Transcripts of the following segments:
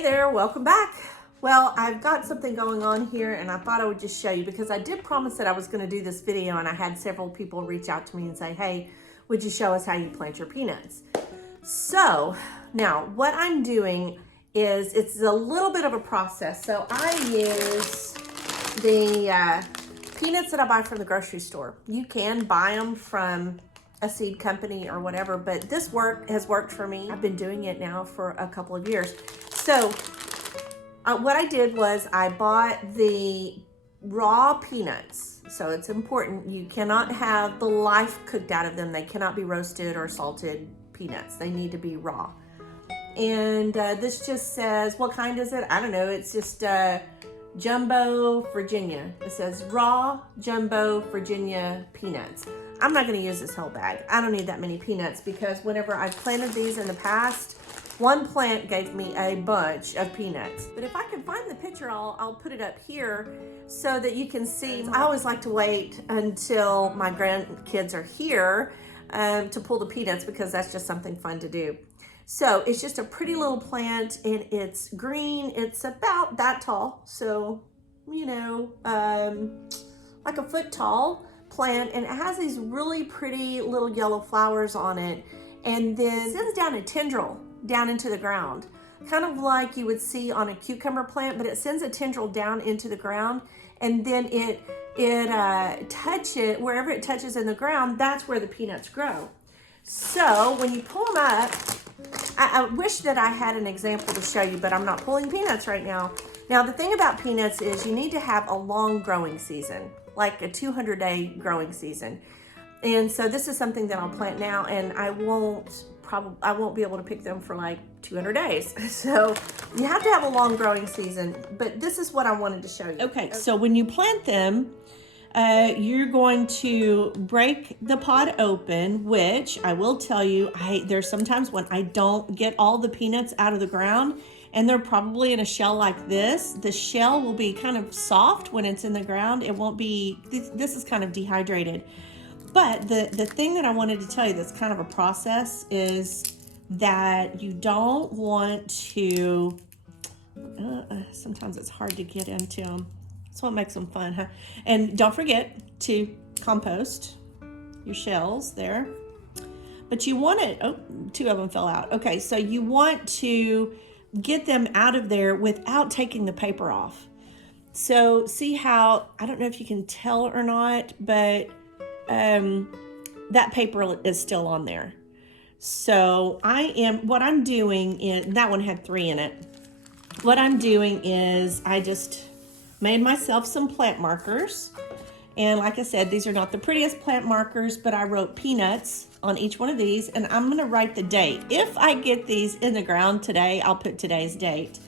Hey there, welcome back. Well, I've got something going on here and I thought I would just show you because I did promise that I was going to do this video, and I had several people reach out to me and say, hey, would you show us how you plant your peanuts? So now what I'm doing is, it's a little bit of a process. So I use the peanuts that I buy from the grocery store. You can buy them from a seed company or whatever, but this has worked for me. I've been doing it now for a couple of years. So what I did was I bought the raw peanuts. So it's important, you cannot have the life cooked out of them. They cannot be roasted or salted peanuts. They need to be raw. And this just says, what kind is it? I don't know. It's just Jumbo Virginia. It says raw Jumbo Virginia peanuts. I'm not going to use this whole bag. I don't need that many peanuts because whenever I've planted these in the past, one plant gave me a bunch of peanuts. But if I can find the picture, I'll put it up here so that you can see. I always like to wait until my grandkids are here to pull the peanuts because that's just something fun to do. So it's just a pretty little plant and it's green. It's about that tall. So, you know, like a foot tall plant, and it has these really pretty little yellow flowers on it, and then it sends down a tendril down into the ground, kind of like you would see on a cucumber plant, but it sends a tendril down into the ground, and then it wherever it touches in the ground, that's where the peanuts grow. So when you pull them up, I wish that I had an example to show you, but I'm not pulling peanuts right now. Now the thing about peanuts is you need to have a long growing season, like a 200-day growing season. And so this is something that I'll plant now, and I won't be able to pick them for like 200 days. So you have to have a long growing season, but this is what I wanted to show you. Okay, so when you plant them, you're going to break the pod open, which I will tell you, there's sometimes when I don't get all the peanuts out of the ground, and they're probably in a shell like this. The shell will be kind of soft when it's in the ground. It won't be, this is kind of dehydrated. But the thing that I wanted to tell you that's kind of a process is that you don't want to, sometimes it's hard to get into them. That's what makes them fun, huh? And don't forget to compost your shells there. But you want it, oh, two of them fell out. Okay, so you want to get them out of there without taking the paper off. So see how, I don't know if you can tell or not, but that paper is still on there. So what I'm doing is, that one had 3 in it. What I'm doing is I just made myself some plant markers. And like I said, these are not the prettiest plant markers, but I wrote peanuts on each one of these, and I'm gonna write the date. If I get these in the ground today, I'll put today's date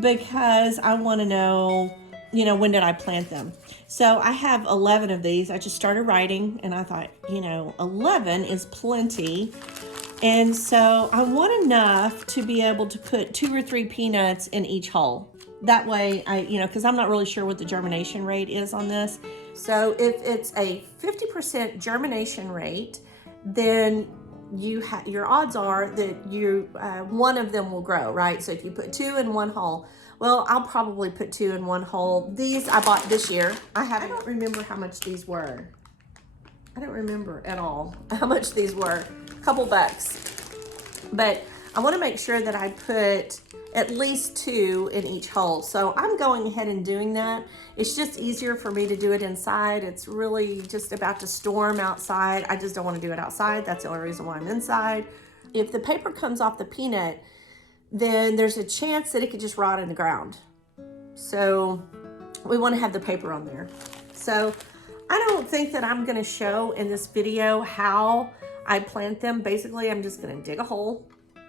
because I wanna know, when did I plant them? So I have 11 of these. I just started writing and I thought, 11 is plenty. And so I want enough to be able to put 2 or 3 peanuts in each hole. That way, because I'm not really sure what the germination rate is on this. So if it's a 50% germination rate, then your odds are that one of them will grow, right? So if you put 2 in one hole, well, I'll probably put 2 in one hole. These I bought this year. I don't remember how much these were. I don't remember at all how much these were. A couple bucks. But I want to make sure that I put at least 2 in each hole. So I'm going ahead and doing that. It's just easier for me to do it inside. It's really just about to storm outside. I just don't want to do it outside. That's the only reason why I'm inside. If the paper comes off the peanut, then there's a chance that it could just rot in the ground. So we want to have the paper on there. So I don't think that I'm going to show in this video how I plant them. Basically, I'm just going to dig a hole,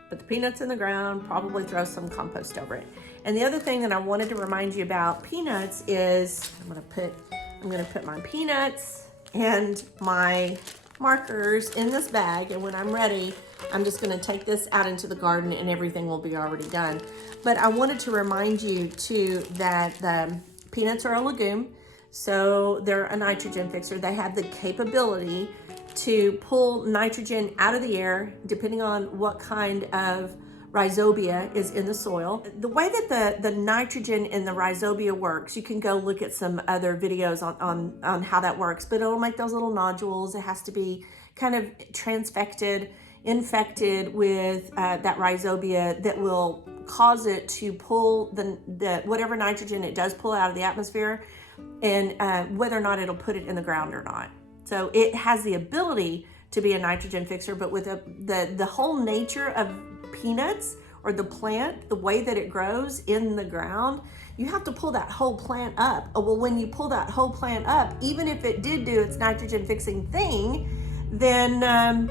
put the peanuts in the ground, probably throw some compost over it. And the other thing that I wanted to remind you about peanuts is I'm going to put my peanuts and my markers in this bag, and when I'm ready, I'm just going to take this out into the garden and everything will be already done. But I wanted to remind you too that the peanuts are a legume, so they're a nitrogen fixer. They have the capability to pull nitrogen out of the air depending on what kind of rhizobia is in the soil. The way that the nitrogen in the rhizobia works, you can go look at some other videos on how that works, but it'll make those little nodules. It has to be kind of infected with that rhizobia that will cause it to pull the whatever nitrogen it does pull out of the atmosphere, and whether or not it'll put it in the ground or not. So it has the ability to be a nitrogen fixer, but with the whole nature of peanuts or the plant, the way that it grows in the ground, you have to pull that whole plant up. Oh, well, when you pull that whole plant up, even if it did do its nitrogen fixing thing, then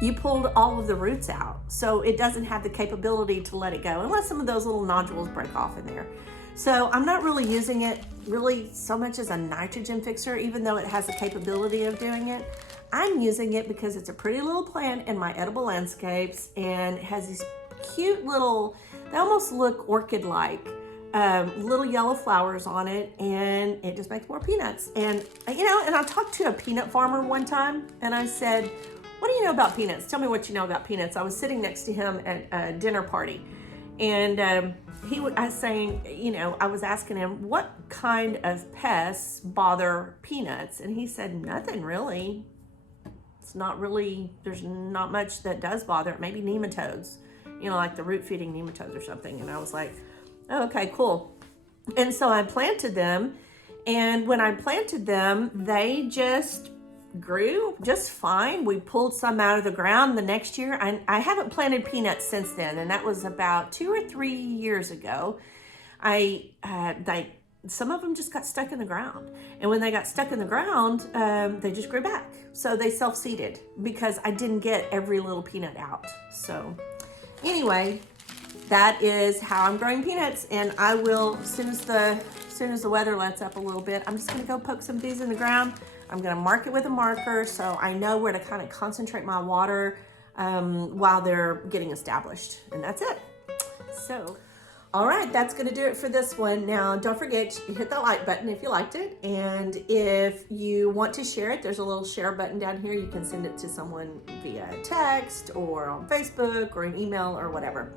you pulled all of the roots out. So it doesn't have the capability to let it go unless some of those little nodules break off in there. So I'm not really using it really so much as a nitrogen fixer, even though it has the capability of doing it. I'm using it because it's a pretty little plant in my edible landscapes, and it has these cute little, they almost look orchid-like, little yellow flowers on it, and it just makes more peanuts. And and I talked to a peanut farmer one time, and I said, what do you know about peanuts? Tell me what you know about peanuts. I was sitting next to him at a dinner party, and I was saying, I was asking him what kind of pests bother peanuts, and he said nothing really. It's not really, there's not much that does bother it. Maybe nematodes, like the root feeding nematodes or something. And I was like, oh, okay, cool. And so I planted them, and when I planted them, they just grew just fine. We pulled some out of the ground the next year. I haven't planted peanuts since then, and that was about 2 or 3 years ago. Some of them just got stuck in the ground, and when they got stuck in the ground, they just grew back. So they self-seeded because I didn't get every little peanut out. So anyway, that is how I'm growing peanuts, and I will, as soon as the weather lets up a little bit, I'm just gonna go poke some of these in the ground. I'm gonna mark it with a marker so I know where to kind of concentrate my water while they're getting established, and that's it. So, all right, that's gonna do it for this one. Now, don't forget, you hit that like button if you liked it, and if you want to share it, there's a little share button down here. You can send it to someone via text or on Facebook or an email or whatever.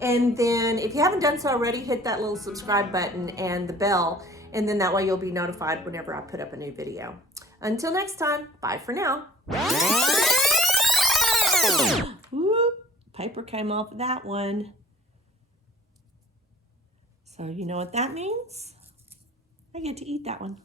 And then if you haven't done so already, hit that little subscribe button and the bell, and then that way you'll be notified whenever I put up a new video. Until next time, bye for now. Woo, paper came off of that one. So you know what that means? I get to eat that one.